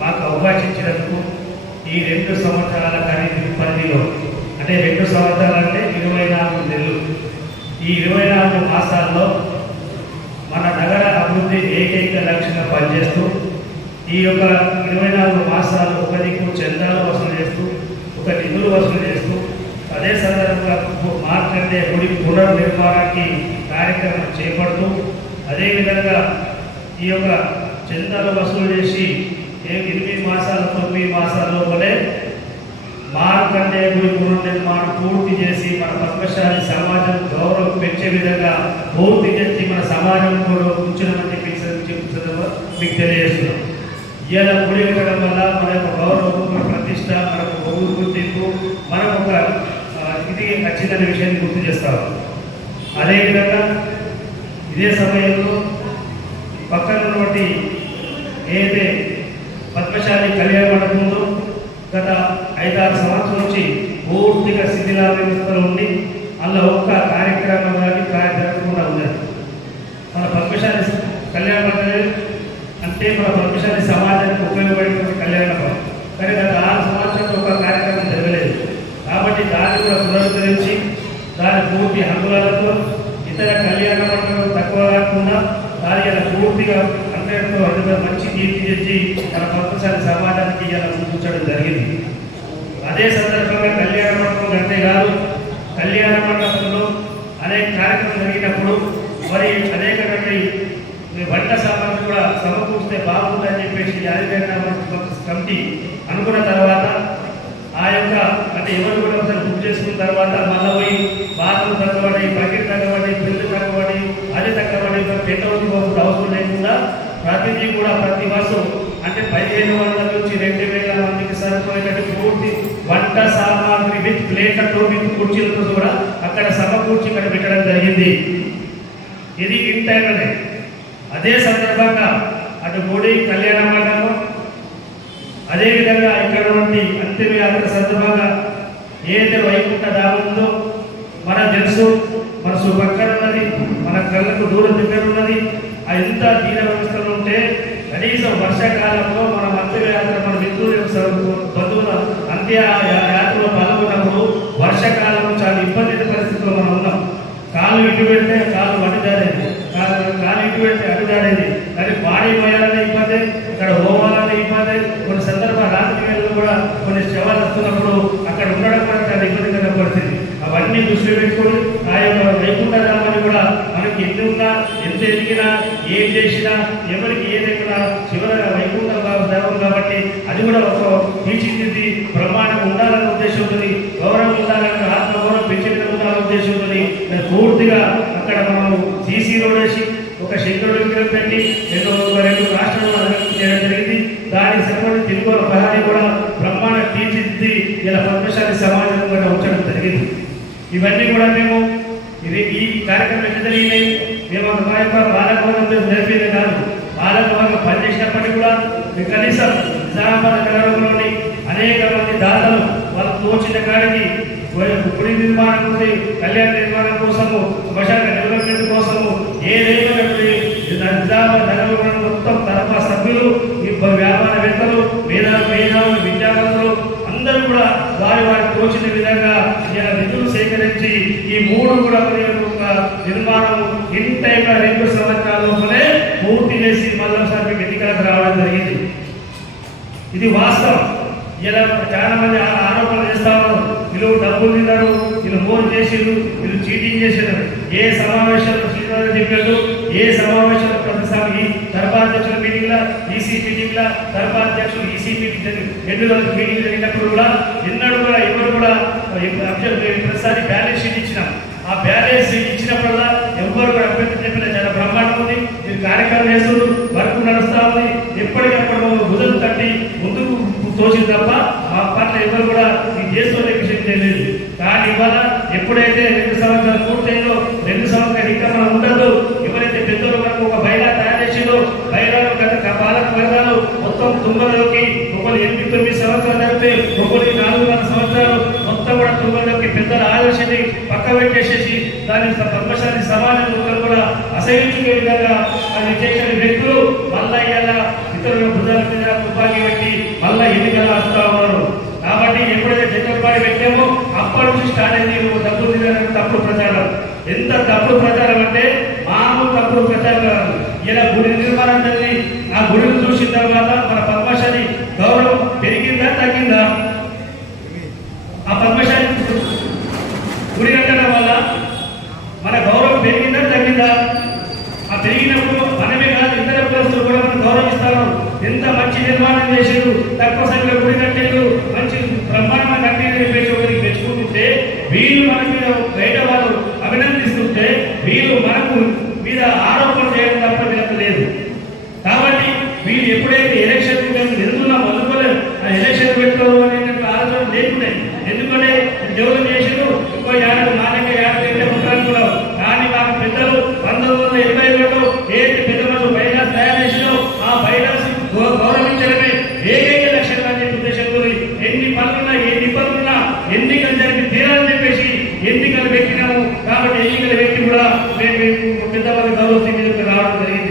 మాకు అవకాశం ఇచ్చినందుకు ఈ రెండు సంవత్సరాల ఖరీదు పరిధిలో అంటే రెండు సంవత్సరాలు అంటే ఇరవై నాలుగు నెలలు. ఈ ఇరవై నాలుగు మాసాల్లో మన నగర అభివృద్ధి ఏకైక లక్ష్యంగా పనిచేస్తూ ఈ యొక్క ఇరవై నాలుగు మాసాలు ఒక చందాలు వసూలు చేస్తూ ఒక నిధులు వసూలు చేస్తూ అదే సందర్భంగా మార్కండే గుడి పునర్నిర్మాణానికి కార్యక్రమం చేపడుతూ అదేవిధంగా ఈ యొక్క చందాలు వసూలు చేసి ఏ ఎనిమిది మాసాలు తొమ్మిది మాసాల లోపలే మార్కండే గురి పునర్నిర్మాణం పూర్తి చేసి మన పద్మశాలి సమాజం గౌరవం పెంచే విధంగా పూర్తి చేసి మన సమాజం కూడా ఉంచడమని చెప్పి మీకు తెలియజేస్తున్నాం. ఇలా గుడి కట్టడం వల్ల మన యొక్క గౌరవం మన ప్రతిష్ట మనకు ఊరు గుర్తింపు మనకు ఒక ఇది ఖచ్చితమైన విషయాన్ని గుర్తు చేస్తాం అదేవిధంగా ఇదే సమయంలో ఏదైతే పద్మశాలి కళ్యాణ మండపంలో గత ఐదారు సంవత్సరం నుంచి పూర్తిగా శిథిలా వ్యవస్థలో ఉండి అందులో ఒక్క కార్యక్రమం కానీ కార్యక్రమం ఉన్నది మన పద్మశాలి కళ్యాణ మండలి అంటే మన పద్మశాలి సమాజానికి ఉపయోగపడేటువంటి కళ్యాణ మండపం. కానీ గత ఆరు సంవత్సరాలు ఒక కార్యక్రమం జరగలేదు. కాబట్టి దాన్ని కూడా పునరుద్ధరించి దాని పూర్తి హంగులతో ఇతర కళ్యాణ మండలం తక్కువ కాకుండా దాని పూర్తిగా పేరుతో అందులో మంచి నీతి తెచ్చి తన పద్మశాలి సమాజానికి ఇలా ముందుంచడం జరిగింది. అదే సందర్భంగా కళ్యాణ మండపం అంతే కాదు కళ్యాణ మండపంలో అనేక కార్యక్రమం జరిగినప్పుడు మరి అనేకటువంటి వంట సామాన్లు కూడా సమకూర్స్తే బాగుంటుందని చెప్పేసి యాదగిరి కమిటీ అనుకున్న తర్వాత ఆ యొక్క అంటే ఎవరు కూడా ఒకసారి బుక్ చేసుకున్న తర్వాత మళ్ళీ పోయి బాత్రూమ్ తగ్గబడి బకెట్ తగ్గబడి బిల్లు తగ్గబడి అది తగ్గబడి పెట్రోల్ అవసరం లేకుండా ప్రతిదీ కూడా ప్రతి వర్షం అంటే పదిహేను వందల నుంచి రెండు వేల మందికి సరిపోయేటట్టు పూర్తి వంట సామాగ్రి విత్ ప్లేట్లతో విత్ కుర్చీలతో కూడా అక్కడ సమకూర్చి ఇక్కడ పెట్టడం జరిగింది. ఇది ఇన్ అదే సందర్భంగా అటు గుడి కళ్యాణ మండపం అదేవిధంగా ఇక్కడ నుండి అంతిమ యాత్ర సందర్భంగా ఏదైతే వైకుంఠ ధామం ఉందో మన తెలుసు మన సుపక్కన ఉన్నది మన కళ్ళకు దూరం దగ్గర ఉన్నది ఆ ఎంత దీన వ్యవస్థలో ఉంటే కనీసం వర్షాకాలంలో మన అంతిమ యాత్ర మన మిత్రుల బంధువుల అంత్య యాత్రలో పాల్గొన్నప్పుడు వర్షాకాలంలో చాలా ఇబ్బంది పరిస్థితిలో మనం ఉన్నాం. కాలు ఇటు పెడితే కాలు అటు కాలు కాలు ఇటు పెడితే అటు కానీ బాడీ మయాలనే ఇబ్బంది ఇక్కడ హోమాలనే ఇబ్బంది కొన్ని సందర్భ రాజకీయాల్లో కూడా కొన్ని శవాలు వస్తున్నప్పుడు అక్కడ ఉండడం కూడా చాలా ఇబ్బందికర పరిస్థితి. అవన్నీ దృష్టిలో పెట్టుకొని ఆ యొక్క వైకుంఠ ధామాన్ని కూడా మనకి ఎన్ని ఉన్నా ఎంత ఎదిగినా ఏం చేసినా ఎవరికి ఏదైనా చివరగా వైకుంఠ దైవం కాబట్టి అది కూడా ఒక తీర్చిదిద్ది బ్రహ్మాండం ఉండాలనే ఉద్దేశం ఉంటుంది గౌరవం ఉండాలనే ఆత్మగౌరవం పెంచే ఉండాలనే ఉద్దేశం ఉంటుంది పూర్తిగా అక్కడ మనము సీసీ రోడ్ వేసి ఒక శంకరుడు విగ్రహం పెట్టి రెండు ఒక రెండు రాష్ట్రాలు చేయడం జరిగింది. దానికి సంబంధించి తెలుగు ప్రహారీ కూడా బ్రహ్మాండ తీర్చిదిద్ది ఇలా పద్మశాలి సమాజం కూడా ఉంచడం జరిగింది. ఇవన్నీ కూడా మేము ఇది ఈ కార్యక్రమం ఎంత జరిగినాయి మేము ఒక మా యొక్క బాలభవనం జరిపేది కాదు. బాలభవనంలో పనిచేసినప్పటికీ కూడా మేము కనీసం నిజామాబాద్ నగరంలోని అనేక మంది దాతలు వాళ్ళకు తోచిన కాడికి గుడి నిర్మాణం నుండి కళ్యాణ నిర్మాణం కోసము శ్మశాన డెవలప్మెంట్ కోసము ఏదైనా నిజామాబాద్ నగరంలో మొత్తం తరపు సభ్యులు ఈ వ్యాపారవేత్తలు మేధా మేధావులు విద్యావంతులు అందరూ కూడా వారి వారి తోచిన విధంగా ఇలా నిధులు నుంచి ఈ మూడు కూడా యొక్క నిర్మాణం ఇన్ టైంలో రెండు సంవత్సరాల లోపలే పూర్తి చేసి మళ్ళీసారి మీకు ఎన్నికలకు రావడం జరిగింది. ఇది వాస్తవం. ఇలా చాలా మంది ఆరోపణలు చేస్తారు వీళ్ళు డబ్బులు తిన్నారు వీళ్ళు ఫోన్ చేసిండ్రు వీళ్ళు చీటింగ్ చేసిండ్రు. ఏ సమావేశంలో శ్రీనివాస చెప్పాడు? ఏ సమావేశంలో ప్రతిసారి ఈ మీటింగ్ల ఈసీ మీటింగ్ల సర్వాధ్యక్షులు ఈసీ మీటింగ్ రెండు రోజులు మీటింగ్ జరిగినప్పుడు కూడా ఎన్నడూ కూడా ఎవరు కూడా ప్రతిసారి బ్యాలెన్స్ షీట్ ఇచ్చినాం. ఆ బ్యాలెన్స్ షీట్ ఇచ్చినప్పుడల్లా ఎవరు కూడా అభ్యర్థి చెప్పిన చాలా బ్రహ్మాండం ఉంది. మీరు కార్యక్రమం చేస్తున్నారు వర్క్ నడుస్తా ఉంది. ఎప్పటికప్పుడు బుధలు తట్టి ముందుకు తోచింది తప్ప ఆ పట్ల ఎవరు కూడా ఇది చేస్తున్న విషయం తెలియదు కానీ ఇవాళ ఎప్పుడైతే రెండు సంవత్సరాలు పూర్తయిందో రెండు సంవత్సరాలు ఇంకా మనం ఉండదు. ఎవరైతే పెద్దలు మనకు ఒక బయలా తయారు చేసిందో బయలాలో గత పాలక వర్గాలు మొత్తం తుంగలోకి కవర్ చేసేసి దాని ధర్మశాలి సమాజం కూడా అసహించుకునే విధంగా అది చేసిన వ్యక్తులు మళ్ళా ఇలా ఇతరుల భుజాల మీద తుపాకి పెట్టి మళ్ళా ఎన్నికల వస్తూ ఉన్నారు. కాబట్టి ఎప్పుడైతే జగన్పాడి పెట్టామో అప్పటి నుంచి స్టార్ట్ అయింది తప్పు తప్పుడు ప్రచారం. ఎంత తప్పుడు ప్రచారం అంటే మామూలు తప్పుడు ప్రచారం ఇలా గుడి ఎంత మంచి నిర్మాణం చేశారు తక్కువ సంఖ్యలో గుడి కట్టేరు మంచి బ్రహ్మాండంగా కట్టేది చెప్పేసి ఒకరికి మెచ్చుకుంటుంటే వీళ్ళు మన మీద బయట వాళ్ళు అభినందిస్తుంటే వీళ్ళు మనకు మీద ఆరోపణ చేయడం తప్ప వినపలేదు లేదు. కాబట్టి వీళ్ళు ఎప్పుడైతే ఎలక్షన్ మేము వెళ్తున్నాం అందుకోలేదు ఆ ఎలక్షన్ పెట్టుకోరు అనే ఆలోచన లేకుండే. ఎందుకంటే ఎవరు చేసారు ఇంకో యాడ మానే ఎన్నికలు పెట్టినాము. కాబట్టి ఎన్నికలు పెట్టి కూడా మేము మేము పెద్దవాళ్ళ గౌరవ స్థితికి రావడం జరిగింది.